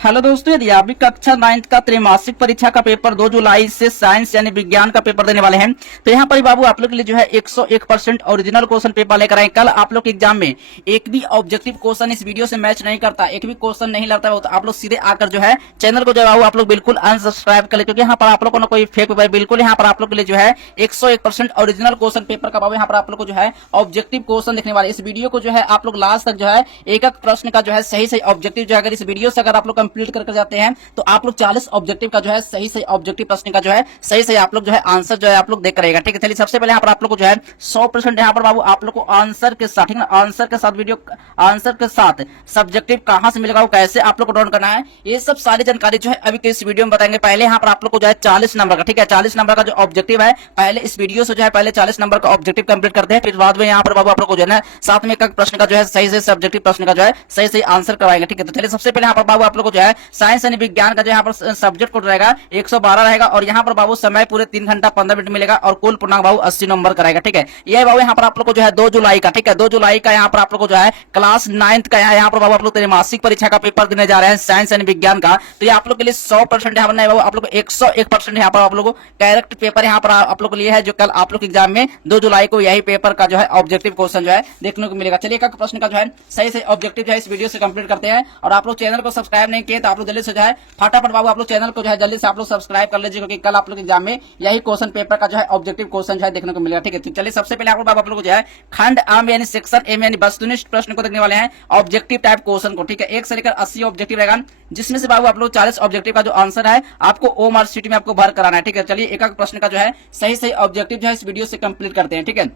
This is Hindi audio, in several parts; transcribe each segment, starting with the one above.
हेलो दोस्तों, यदि आप भी कक्षा 9 का त्रैमासिक परीक्षा का पेपर 2 जुलाई से साइंस यानी विज्ञान का पेपर देने वाले हैं, तो यहाँ पर बाबू आप लोग के लिए जो है 101% ओरिजिनल क्वेश्चन पेपर लेकर आए। कल आप लोग के एग्जाम में एक भी ऑब्जेक्टिव क्वेश्चन इस वीडियो से मैच नहीं करता, एक भी क्वेश्चन नहीं लगता है, तो आप लोग सीधे आकर जो है चैनल को जो है आप लोग बिल्कुल अनसब्सक्राइब कर ले, क्योंकि यहाँ पर आप लोग को कोई फेक पेपर बिल्कुल यहाँ पर आप लोग के लिए जो है 101% ओरिजिनल क्वेश्चन पेपर का बाबू यहाँ पर आप लोग को जो है ऑब्जेक्टिव क्वेश्चन देखने वाले। इस वीडियो को जो है आप लोग लास्ट तक जो है एक एक प्रश्न का जो है सही सही ऑब्जेक्टिव जो है अगर इस वीडियो से अगर आप लोग कंप्लीट करके जाते हैं तो आप लोग 40 ऑब्जेक्टिव का जो है सही सही ऑब्जेक्टिव प्रश्न का जो है सही सही आप लोग जो है आंसर जो है आप लोग देख करेगा। ठीक है, चलिए सबसे पहले यहाँ पर आप लोग को जो है 100% यहाँ पर बाबू आप लोग को आंसर के साथ, ठीक है, आंसर के साथ वीडियो आंसर के साथ सब्जेक्टिव कहां से मिलेगा, वो कैसे आप लोग को डाउनलोड करना है, ये सब सारी जानकारी जो है अभी के इस वीडियो में बताएंगे। पहले यहाँ पर आप लोग को जो है 40 नंबर का, ठीक है, 40 नंबर का जो ऑब्जेक्टिव है पहले इस वीडियो से जो है पहले 40 नंबर का ऑब्जेक्टिव कंप्लीट करते हैं, फिर बाद में यहाँ पर बाबू आप लोग को जो है ना साथ में एक प्रश्न का जो है सही से सब्जेक्टिव प्रश्न का जो है सही सही आंसर करवाएंगे। ठीक है, तो चलिए सबसे पहले यहाँ पर बाबू आप लोग को जो है साइंस यानी विज्ञान का जो यहाँ पर सब्जेक्ट कोड रहेगा 112 रहेगा, और यहाँ पर बाबू समय पूरे 3 घंटा 15 मिनट मिलेगा, और कुल पूर्णांक बाबू 80 नंबर कराएगा। ठीक है, ये बाबू यहाँ पर आप लोग को जो है 2 जुलाई का, ठीक है, 2 जुलाई का यहाँ पर आप लोग को जो है क्लास 9 का यहाँ पर बाबू आप लोग त्रैमासिक परीक्षा का पेपर देने जा रहे हैं साइंस यानी विज्ञान का। तो ये आप लोग के लिए 100% यहाँ पर नहीं बाबू, आप लोग को 101% यहाँ पर आप लोग को करेक्ट पेपर यहाँ पर आप लोग को लिए है, जो कल आप लोग एग्जाम में 2 जुलाई को यही पेपर का जो है ऑब्जेक्टिव क्वेश्चन जो है देखने को मिलेगा। चलिए एक प्रश्न का जो है सही सही ऑब्जेक्टिव जो है इस वीडियो से कंप्लीट करते हैं, और आप लोग चैनल को सब्सक्राइब नहीं किए तो आप लोग जल्दी से जो है फटाफट बाबू आप लोग चैनल को जो है जल्दी से आप लोग सब्सक्राइब कर लीजिए, क्योंकि कल आप लोग एग्जाम में यही क्वेश्चन पेपर का जो है ऑब्जेक्टिव क्वेश्चन जो है देखने को मिलेगा। ठीक है, तो चलिए सबसे पहले आप लोग जो है खंड आम यानी सेक्शन एम यानी वस्तुनिष्ठ प्रश्न को देखने वाले हैं, ऑब्जेक्टिव टाइप क्वेश्चन को। ठीक है, 1 से लेकर 80 ऑब्जेक्टिव रहेगा, जिसमें से बाबू आप लोग 40 ऑब्जेक्टिव का जो आंसर है आपको ओ मार्क शीट में आपको भर कराना है। ठीक है, चलिए एक एक प्रश्न का जो है सही सही ऑब्जेक्टिव जो है इस वीडियो से कंप्लीट करते हैं। ठीक है,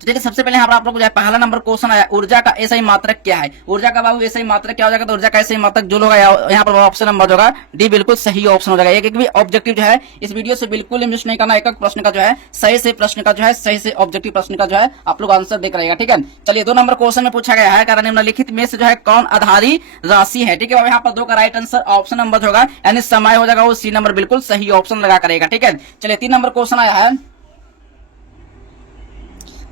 तो देखिए सबसे पहले यहाँ पर आप लोग को जो है पहला नंबर क्वेश्चन आया, ऊर्जा का ऐसा ही मात्रक क्या है। ऊर्जा का बाबू ऐसा ही मात्रक क्या हो जाएगा, तो ऊर्जा का ऐसा ही मात्रक जो होगा यहाँ पर ऑप्शन नंबर जो होगा डी बिल्कुल सही ऑप्शन हो जाएगा। एक भी ऑब्जेक्टिव जो है इस वीडियो से बिल्कुल मिस नहीं करना, एक एक प्रश्न का जो है सही से प्रश्न का जो है सही से ऑब्जेक्टिव प्रश्न का जो है आप लोग आंसर देख रहेगा। ठीक है, चलिए 2 नंबर क्वेश्चन में पूछा गया है कारण निम्नलिखित में से जो है कौन आधारी राशि है। ठीक है, यहाँ पर 2 का राइट आंसर ऑप्शन नंबर होगा यानी समय हो जाएगा वो सी नंबर बिल्कुल सही ऑप्शन लगा करेगा। ठीक है, चलिए 3 नंबर क्वेश्चन आया है,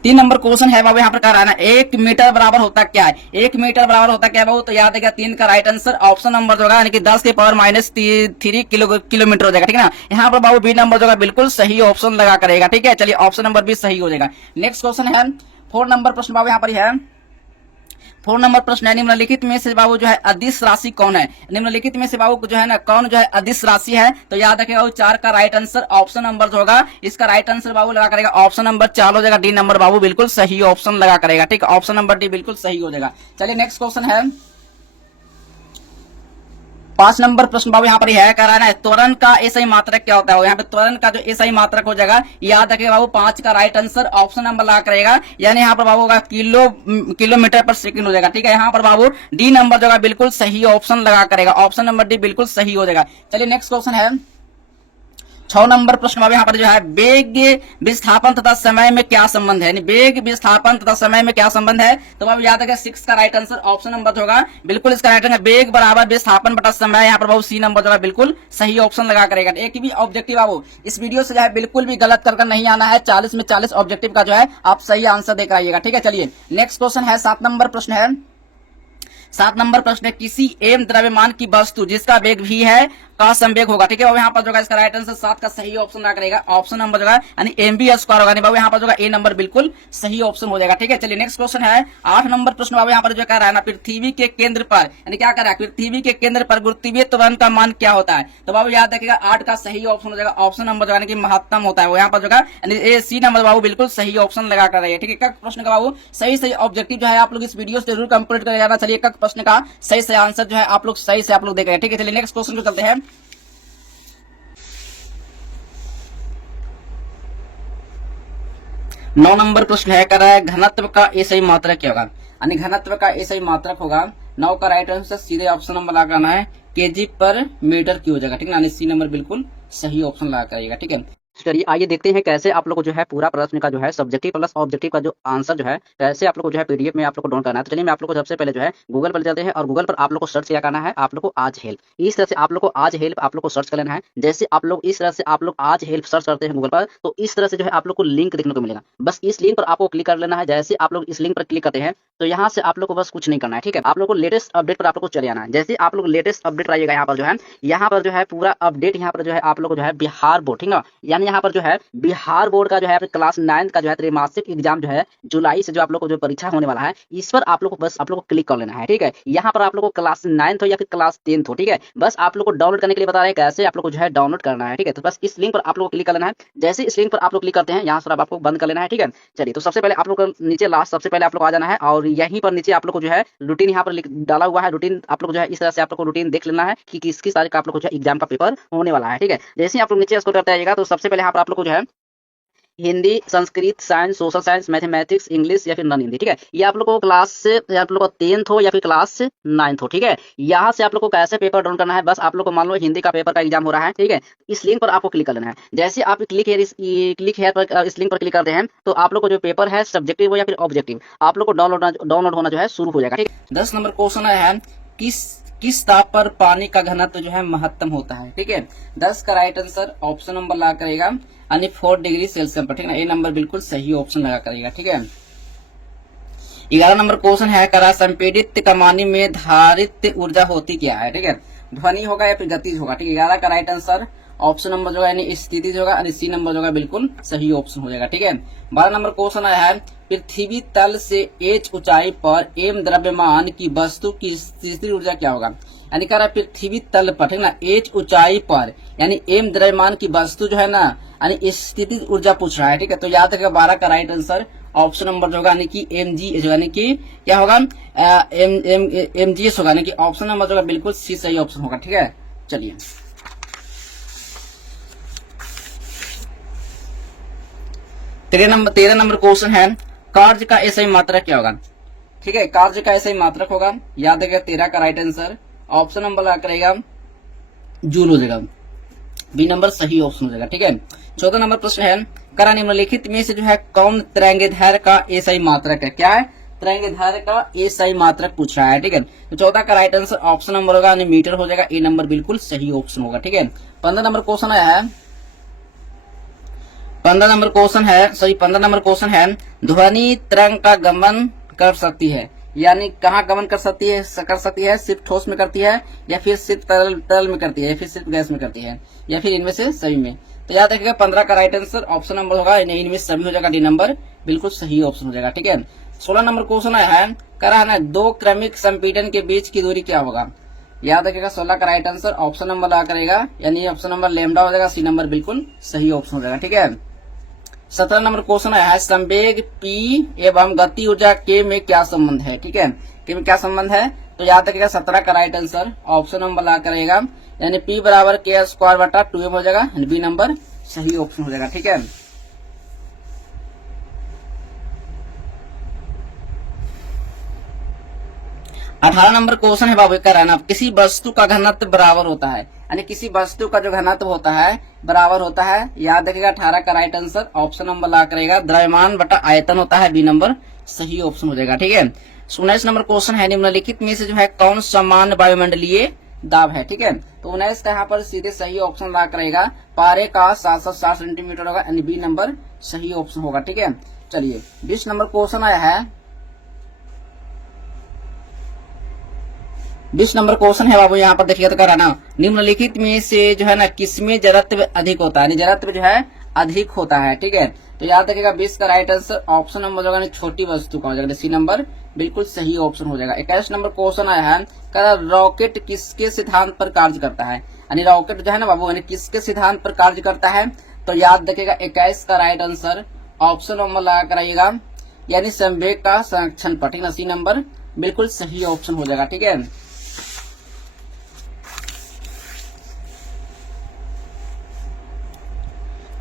3 नंबर क्वेश्चन है बाबू यहाँ पर कह रहा है ना 1 मीटर बराबर होता क्या है। 1 मीटर बराबर होता क्या है बाबू, तो याद है क्या 3 का राइट आंसर ऑप्शन नंबर जो होगा यानी कि 10 के पावर -3 किलोमीटर हो जाएगा। ठीक है ना, यहाँ पर बाबू बी नंबर जो होगा बिल्कुल सही ऑप्शन लगा करेगा। ठीक है, चलिए ऑप्शन नंबर भी सही हो जाएगा। नेक्स्ट क्वेश्चन है 4 नंबर प्रश्न बाबू यहाँ पर है, 4 नंबर प्रश्न है निम्नलिखित में से बाबू जो है अदिश राशि कौन है। निम्नलिखित में से बाबू जो है ना कौन जो है अदिश राशि है, तो याद रखिएगा 4 का राइट आंसर ऑप्शन नंबर जो होगा इसका राइट आंसर बाबू लगा करेगा ऑप्शन नंबर 4 हो जाएगा, डी नंबर बाबू बिल्कुल सही ऑप्शन लगा करेगा। ठीक है, ऑप्शन नंबर डी बिल्कुल सही हो जाएगा। चलिए नेक्स्ट क्वेश्चन है 5 नंबर प्रश्न बाबू यहाँ पर है कह रहा है त्वरण का ऐसा ही मात्रक क्या होता है। यहाँ पे त्वरण का जो ऐसा ही मात्रक हो जाएगा, याद रखिएगा बाबू 5 का राइट आंसर ऑप्शन नंबर लगा करेगा, यानी यहाँ पर बाबू होगा किलोमीटर पर सेकंड हो जाएगा। ठीक है, यहाँ पर बाबू डी नंबर जो है बिल्कुल सही ऑप्शन लगा करेगा, ऑप्शन नंबर डी बिल्कुल सही हो जाएगा। चलिए नेक्स्ट क्वेश्चन है 6 नंबर प्रश्न यहाँ पर जो है वेग विस्थापन तथा समय में क्या संबंध है। वेग विस्थापन तथा समय में क्या संबंध है, तो बाबू याद रखिए 6 का राइट आंसर ऑप्शन नंबर होगा बिल्कुल इसका राइट आंसर वेग बराबर विस्थापन बटा समय, यहाँ पर बाबू सी नंबर जो है बिल्कुल सही ऑप्शन लगा करेगा। एक भी ऑब्जेक्टिव बाबू इस वीडियो से जो है बिल्कुल भी गलत कर नहीं आना है, 40 में 40 ऑब्जेक्टिव का जो है आप सही आंसर देकर आइएगा। ठीक है, चलिए नेक्स्ट क्वेश्चन है 7 नंबर प्रश्न है, 7 नंबर प्रश्न है किसी एम द्रव्यमान की वस्तु जिसका वेग भी है का संवेग होगा। ठीक है, यहाँ पर जो है इसका राइट आंसर 7 का सही ऑप्शन लगा करेगा, ऑप्शन नंबर जो है यानी एम बी स्क्वायर होगा, बाबू यहाँ पर जो है ए नंबर बिल्कुल सही ऑप्शन हो जाएगा। ठीक है, चलिए नेक्स्ट क्वेश्चन है 8 नंबर प्रश्न बाबू यहाँ पर जो कह रहा है ना पृथ्वी के केंद्र पर यानी क्या कर रहा है, पृथ्वी के केंद्र पर गुरुत्वीय त्वरण का मान क्या होता है। तो बाबू याद रखिएगा 8 का सही ऑप्शन हो जाएगा, ऑप्शन नंबर जो है महत्तम होता है वो यहाँ पर जो है सी नंबर बाबू बिल्कुल सही ऑप्शन लगा कर रही है। ठीक है, प्रश्न का बाबू सही सही ऑब्जेक्टिव जो है आप लोग इस वीडियो से जरूर कंप्लीट कर जाना। चलिए एक प्रश्न का सही से आंसर जो है आप लोग सही से आप लोग देखेंगे। ठीक है, चलिए नेक्स्ट क्वेश्चन को चलते हैं 9 नंबर प्रश्न है कर रहा है घनत्व का ऐसा ही मात्रक क्या होगा, यानी घनत्व का ऐसा ही मात्रक होगा 9 का राइट आंसर सीधे ऑप्शन नंबर लगाना है केजी पर मीटर की हो जाएगा। ठीक है, सी नंबर बिल्कुल सही ऑप्शन लगा करिएगा। ठीक है, चलिए आइए देखते हैं कैसे आप लोग को जो है पूरा प्रश्न का जो है सब्जेक्टिव प्लस ऑब्जेक्टिव का जो आंसर जो है कैसे आप लोग को जो है पीडीएफ में आप लोग को डाउनलोड करना है। तो चलिए मैं आप लोग को सबसे पहले जो है गूगल पर चलते हैं और गूगल पर आप लोग को सर्च क्या करना है, आप लोग को आज हेल्प, इस तरह से आप लोग को आज हेल्प आप लोग को सर्च कर लेना है। जैसे आप लोग इस तरह से आप लोग आज हेल्प सर्च करते हैं गूगल पर, तो इस तरह से जो है आप लोग को लिंक देखने को मिलेगा। बस इस लिंक पर आपको क्लिक कर लेना है। जैसे आप लोग इस लिंक पर क्लिक करते हैं तो यहाँ से आप लोग को बस कुछ नहीं करना है, ठीक है। आप लोग को लेटेस्ट अपडेट पर आप लोग को चले आना है। जैसे आप लोग लेटेस्ट अपडेट पर आइएगा, यहाँ पर जो है पूरा अपडेट यहाँ पर जो है आप लोग को जो है बिहार बोर्ड, ठीक है, यानी यहाँ पर जो है बिहार बोर्ड का जो है क्लास 9 का जो है त्रैमासिक एग्जाम जो है जुलाई से जो आप लोग को जो परीक्षा होने वाला है, इस पर आप लोग को बस आप लोग को क्लिक कर लेना है, ठीक है। यहाँ पर आप लोग को क्लास 9 हो या फिर क्लास 10 हो, ठीक है, बस आप लोग को डाउनलोड करने के लिए बता रहे हैं कैसे आप लोग को जो है डाउनलोड करना है, ठीक है। तो बस इस लिंक पर आप लोग को क्लिक कर लेना है। जैसे इस लिंक पर आप लोग क्लिक करते हैं, यहाँ से आपको बंद कर लेना है, ठीक है। चलिए तो सबसे पहले आप लोग को नीचे लास्ट सबसे पहले आप लोग आ जाना है और यहीं पर नीचे आप लोग को जो है रूटीन यहाँ पर डाला हुआ है। रूटीन आप लोग जो है इस तरह से आप लोग को रूटीन देख लेना है कि किस किस तारीख का आप लोग को जो है एग्जाम का पेपर होने वाला है, ठीक है। जैसे ही आप लोग नीचे स्क्रॉल करते आइएगा तो सबसे पहले यहाँ पर आप लोग को जो है Hindi, Sanskrit, science, social science, mathematics, English या फिर नॉन हिंदी, ठीक है। ये आप लोग को क्लास से आप लोग को 10th हो या फिर क्लास से 9th हो, ठीक है। यहाँ से आप लोग को कैसे पेपर डाउन करना है, बस आप लोग को मान लो हिंदी का पेपर का एग्जाम हो रहा है, ठीक है। इस लिंक पर आपको क्लिक कर लेना है। जैसे आप क्लिक हेयर पर इस लिंक पर क्लिक करते हैं तो आप लोग को जो पेपर है सब्जेक्टिव हो या फिर ऑब्जेक्टिव आप लोग को डाउनलोड होना जो है शुरू हो जाएगा, ठीक है। 10 नंबर क्वेश्चन है किस ताप पर पानी का घनत्व जो है महत्तम होता है, ठीक है। 10 का राइट आंसर ऑप्शन नंबर लगा करेगा यानी 4 डिग्री सेल्सियस पर, ठीक है ना। ये नंबर बिल्कुल सही ऑप्शन लगा करेगा, ठीक है। 11 नंबर क्वेश्चन है करा संपीड़ित कमानी में धारित ऊर्जा होती क्या है, ठीक है। ध्वनि होगा या फिर गतिज होगा, ठीक है। 11 का राइट आंसर ऑप्शन नंबर जो है यानी स्थितिज होगा यानी सी नंबर जो है बिल्कुल सही ऑप्शन हो जाएगा, ठीक है। 12 नंबर क्वेश्चन है पृथ्वी तल से h ऊंचाई पर m द्रव्यमान की वस्तु की स्थितिज ऊर्जा क्या होगा, यानी कह रहा है पृथ्वी तल पर, ठीक ना, h ऊंचाई पर यानी m द्रव्यमान की वस्तु जो है ना यानी स्थितिज ऊर्जा पूछ रहा है, ठीक है। तो याद रखिएगा 12 का राइट आंसर ऑप्शन नंबर जो होगा यानी कि mg जो यानी कि क्या होगा mgs होगा, यानी कि ऑप्शन नंबर जो होगा बिल्कुल सी सही ऑप्शन होगा, ठीक है। चलिए 13 नंबर क्वेश्चन है कार्य का ऐसा ही मात्रक क्या होगा, ठीक है। कार्य का ऐसा ही मात्रक होगा, याद रखिएगा 13 का राइट आंसर ऑप्शन नंबर लगा करेगा जूल हो जाएगा, बी नंबर सही ऑप्शन हो जाएगा, ठीक है। 14 नंबर प्रश्न है करा निम्नलिखित में से जो है कौन तरंगदैर्घ्य का ऐसा ही मात्रक है, क्या है, तरंगदैर्घ्य का ऐसा ही मात्रक पूछ रहा है, ठीक है। तो 14 का राइट आंसर ऑप्शन नंबर होगा यानी मीटर हो जाएगा, ए नंबर बिल्कुल सही ऑप्शन होगा, ठीक है। 15 नंबर क्वेश्चन है 15 नंबर क्वेश्चन है ध्वनि तरंग का गमन कर सकती है, यानी कहाँ गमन कर सकती है सिर्फ ठोस में करती है या फिर सिर्फ तरल में करती है या फिर सिर्फ गैस में करती है या फिर इनमें से सभी में। तो याद रखिएगा 15 का राइट आंसर ऑप्शन नंबर होगा इनमें सभी हो जाएगा, डी नंबर बिल्कुल सही ऑप्शन हो जाएगा, ठीक है। 16 नंबर क्वेश्चन है कह रहा है ना दो क्रमिक संपीड़न के बीच की दूरी क्या होगा, याद रखिएगा 16 का राइट आंसर ऑप्शन नंबर लगा करेगा यानी ऑप्शन नंबर लेमडा हो जाएगा, सी नंबर बिल्कुल सही ऑप्शन हो जाएगा, ठीक है। 17 नंबर क्वेश्चन है संवेग P एवं गति ऊर्जा K में क्या संबंध है, ठीक है, K में क्या संबंध है। तो याद रखिएगा 17 का राइट आंसर ऑप्शन नंबर ला करेगा यानी P बराबर K² बटा 2m हो जाएगा, बी नंबर सही ऑप्शन हो जाएगा, ठीक है। अठारह नंबर क्वेश्चन है बाबू कर ना किसी वस्तु का घनत्व बराबर होता है, यानी किसी वस्तु का जो घनत्व होता है बराबर होता है, याद रखिएगा 18 का राइट आंसर ऑप्शन नंबर ला करेगा द्रव्यमान बटा आयतन होता है, बी नंबर सही ऑप्शन हो जाएगा, ठीक है। 19 नंबर क्वेश्चन है निम्नलिखित में से जो है कौन समान वायुमंडलीय दाब है, ठीक है। तो 19 का यहाँ पर सीधे सही ऑप्शन ला करेगा पारे का 760 सेंटीमीटर होगा यानी बी नंबर सही ऑप्शन होगा, ठीक है। चलिए 20 नंबर क्वेश्चन आया है 20 नंबर क्वेश्चन है बाबू यहाँ पर देखिए तो कराना निम्नलिखित में से जो है ना किसमें जड़त्व अधिक होता है, जड़त्व जो है अधिक होता है, ठीक है। तो याद रखिएगा 20 का राइट आंसर ऑप्शन नंबर होगा छोटी वस्तु का हो जाएगा, सी नंबर बिल्कुल सही ऑप्शन हो जाएगा। 21 नंबर क्वेश्चन आया है कह रॉकेट किसके सिद्धांत पर कार्य करता है, यानी रॉकेट जो है ना बाबू यानी किसके सिद्धांत पर कार्य करता है। तो याद रखिएगा 21 का राइट आंसर ऑप्शन नंबर लगा कराइएगा यानी संवेग का संरक्षण पर, ठीक है, सी नंबर बिल्कुल सही ऑप्शन हो जाएगा, ठीक है।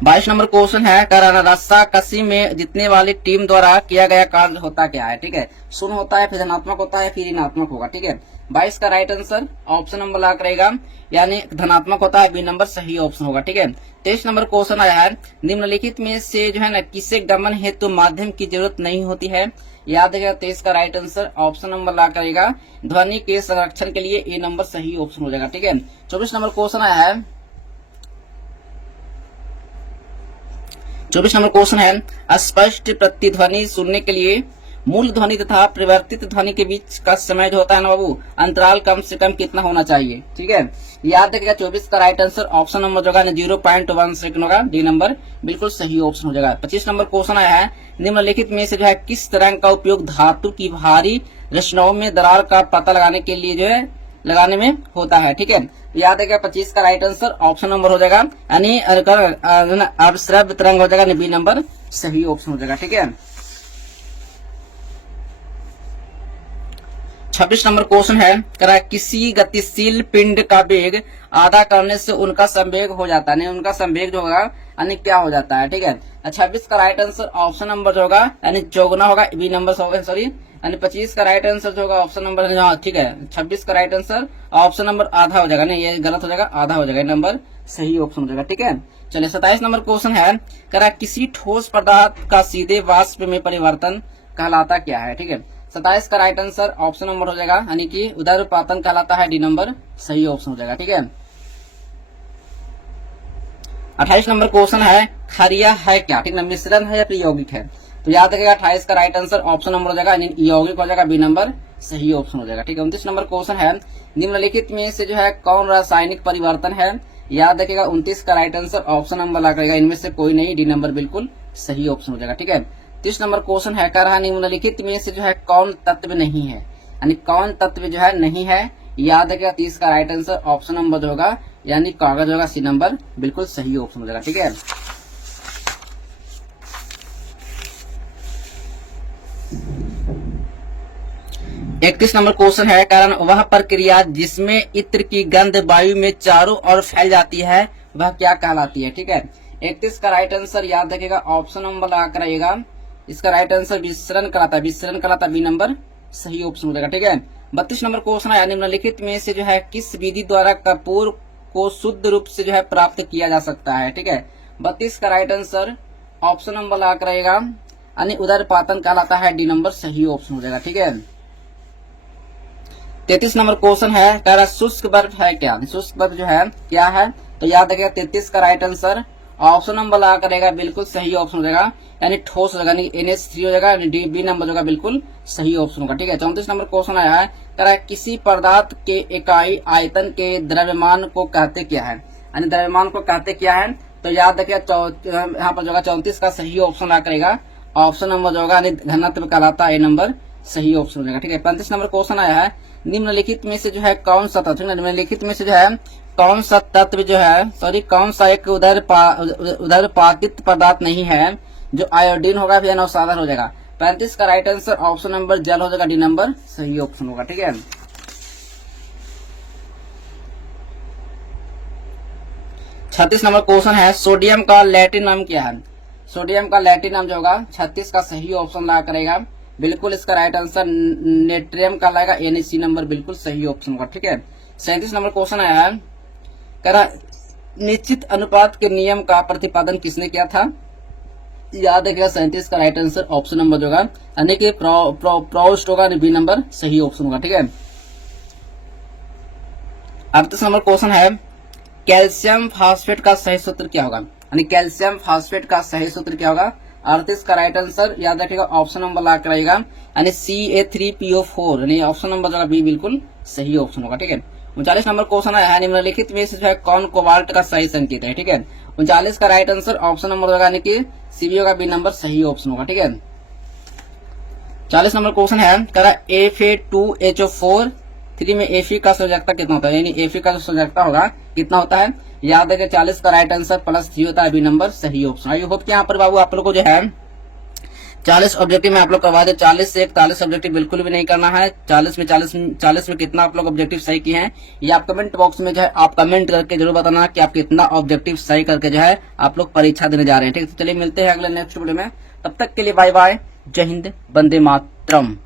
22 नंबर क्वेश्चन है रस्सा कसी में जीतने वाली टीम द्वारा किया गया कार्य होता क्या है, ठीक है। शून्य होता है फिर धनात्मक होता है फिर ऋणात्मक होगा, ठीक है। 22 का right answer option number lock रहेगा, यानी धनात्मक होता है, बी नंबर सही ऑप्शन होगा। ठीक है, 23 नंबर क्वेश्चन आया है, निम्नलिखित में से जो है ना किसे गमन हेतु तो माध्यम की जरूरत नहीं होती है। याद रखिएगा 23 का right answer option number lock करेगा, ध्वनि के संरक्षण के लिए ए नंबर सही ऑप्शन हो जाएगा। ठीक है, 24 नंबर क्वेश्चन आया है, 24 नंबर क्वेश्चन है, स्पष्ट प्रतिध्वनि सुनने के लिए मूल ध्वनि तथा परिवर्तित ध्वनि के बीच का समय जो होता है ना बाबू, अंतराल कम से कम कितना होना चाहिए। ठीक है, याद रखिएगा 24 का राइट आंसर ऑप्शन नंबर जो होगा 0.1 सेकंड होगा, डी नंबर बिल्कुल सही ऑप्शन हो जाएगा। 25 नंबर क्वेश्चन आया है, निम्नलिखित में से जो है किस तरह का उपयोग धातु की भारी रचनाओं में दरार का पता लगाने के लिए जो है लगाने में होता है। ठीक है, याद रखिएगा 25 का राइट आंसर ऑप्शन नंबर हो जाएगा, यानी अवश्रव्य तरंग हो जाएगा, बी नंबर सही ऑप्शन हो जाएगा। ठीक है, 26 नंबर क्वेश्चन है, करा किसी गतिशील पिंड का वेग आधा करने से उनका संवेग हो जाता है, उनका संवेग जो होगा यानी क्या हो जाता है। ठीक है, 26 का राइट आंसर ऑप्शन नंबर जो होगा यानी चौगुना होगा, बी नंबर सॉरी, यानी 25 का राइट आंसर जो होगा ऑप्शन नंबर, ठीक है 26 का राइट आंसर ऑप्शन नंबर आधा हो जाएगा, नहीं ये गलत हो जाएगा, आधा हो जाएगा, नंबर सही ऑप्शन हो जाएगा। ठीक है, चलिए 27 नंबर क्वेश्चन है, करा किसी ठोस पदार्थ का सीधे वाष्प में परिवर्तन कहलाता क्या है। ठीक है, 27 का राइट आंसर ऑप्शन नंबर हो जाएगा, यानी कि उदरपातन कहलाता है, डी नंबर सही ऑप्शन हो जाएगा। ठीक है, 28 नंबर क्वेश्चन है, खारिया है क्या। ठीक है, मिश्रण है या फिर यौगिक है, तो याद रखिएगा 28 का राइट आंसर ऑप्शन नंबर हो जाएगा, यौगिक हो जाएगा, बी नंबर सही ऑप्शन हो जाएगा। ठीक है, 29 नंबर क्वेश्चन है, निम्नलिखित में से जो है कौन रासायनिक परिवर्तन है। याद रखिएगा 29 का राइट आंसर ऑप्शन नंबर लगेगा, इनमें से कोई नहीं, डी नंबर बिल्कुल सही ऑप्शन हो जाएगा। ठीक है, 30 नंबर क्वेश्चन है, कह रहा है निम्नलिखित में से जो है कौन तत्व नहीं है, यानी कौन तत्व जो है नहीं है। याद रखिएगा 30 का राइट आंसर ऑप्शन नंबर जो होगा यानी कागज होगा, सी नंबर बिल्कुल सही ऑप्शन हो जाएगा। ठीक है, 31 नंबर क्वेश्चन है, कारण वह प्रक्रिया जिसमें इत्र की गंध वायु में चारों ओर फैल जाती है वह क्या कहलाती है। ठीक है, 31 का राइट आंसर याद रखिएगा ऑप्शन नंबर लगा कर आइएगा, इसका राइट आंसर विसरण कहलाता, बी नंबर सही ऑप्शन हो जाएगा। ठीक है, 32 नंबर क्वेश्चन है, निम्नलिखित में से जो है किस विधि द्वारा कपूर को शुद्ध रूप से जो है प्राप्त किया जा सकता है। ठीक है, 32 का राइट आंसर ऑप्शन नंबर लगा कर आइएगा, यानी उदरपातन कहलाता है, डी नंबर सही ऑप्शन हो जाएगा। ठीक है, 33 नंबर क्वेश्चन है, कह रहा शुष्क बर्फ है क्या, शुष्क बर्फ जो है क्या है, तो याद रखिएगा 33 का राइट आंसर ऑप्शन नंबर लगा करेगा, बिल्कुल सही ऑप्शन हो जाएगा, यानी ठोस हो जाएगा, NH3 हो जाएगा, डी बी नंबर होगा बिल्कुल सही ऑप्शन होगा। ठीक है, 34 नंबर क्वेश्चन आया है, कह रहा है किसी पदार्थ के इकाई आयतन के द्रव्यमान को कहते क्या है, यानी द्रव्यमान को कहते क्या है, तो याद रखिएगा यहाँ पर जो होगा 34 का सही ऑप्शन आ करेगा, ऑप्शन नंबर जो होगा यानी घनत्व कहलाता है, ए नंबर सही ऑप्शन हो जाएगा। ठीक है, 35 नंबर क्वेश्चन आया है, निम्नलिखित में से जो है कौन सा तत्व, निम्नलिखित में से जो है कौन सा तत्व जो है कौन सा एक उदरपातित पदार्थ नहीं है जो आयोडीन होगा या नौसाधन हो जाएगा। 35 का राइट आंसर ऑप्शन नंबर जल हो जाएगा, डी नंबर सही ऑप्शन होगा। ठीक है, 36 नंबर क्वेश्चन है, सोडियम का लैटिन नाम क्या है। सोडियम का लैटिन नाम जो होगा 36 का सही ऑप्शन लगा करेगा, बिल्कुल इसका राइट आंसर नेट्रियम का लगेगा, NaC नंबर बिल्कुल सही ऑप्शन होगा। ठीक है, 37 नंबर क्वेश्चन आया है, कह रहा निश्चित अनुपात के नियम का प्रतिपादन किसने किया था। याद रखिएगा 37 का राइट आंसर ऑप्शन नंबर जो होगा यानी कि प्रोस्ट होगा, बी नंबर सही ऑप्शन होगा। ठीक है, 38 नंबर क्वेश्चन है, कैल्शियम फास्फेट का सही सूत्र क्या होगा, यानी कैल्शियम फास्फेट का सही सूत्र क्या होगा। 38 का राइट आंसर याद रखिएगा ऑप्शन नंबर ला कर आएगा, यानी Ca3PO4, यानी ऑप्शन नंबर जो बी बिल्कुल सही ऑप्शन होगा। ठीक है, 39 नंबर क्वेश्चन आया है, निम्नलिखित में से जो है कौन कोबाल्ट का सही संकेत है। ठीक है, 39 का राइट आंसर ऑप्शन नंबर होगा यानी कि CBO का बी नंबर सही ऑप्शन होगा। ठीक है, 40 नंबर क्वेश्चन है, कह रहा Fa2HO4 3 में Fe का संयोजकता कितना होता है, यानी Fe का जो संयोजकता होगा कितना होता है। याद रखिए 40 का राइट आंसर +3 होता है, बी नंबर सही ऑप्शन। आई होप कि यहाँ पर बाबू आप लोग को जो है 40 ऑब्जेक्टिव में आप लोग करवा दे, 40 से 41 ऑब्जेक्टिव बिल्कुल भी नहीं करना है। 40 में कितना आप लोग ऑब्जेक्टिव सही किए हैं ये आप कमेंट बॉक्स में जो है आप कमेंट करके जरूर बताना कि आप कितना ऑब्जेक्टिव सही करके जो है आप लोग परीक्षा देने जा रहे हैं। ठीक है, तो चलिए मिलते हैं अगले नेक्स्ट वीडियो में, तब तक के लिए बाय बाय, जय हिंद, वंदे मातरम।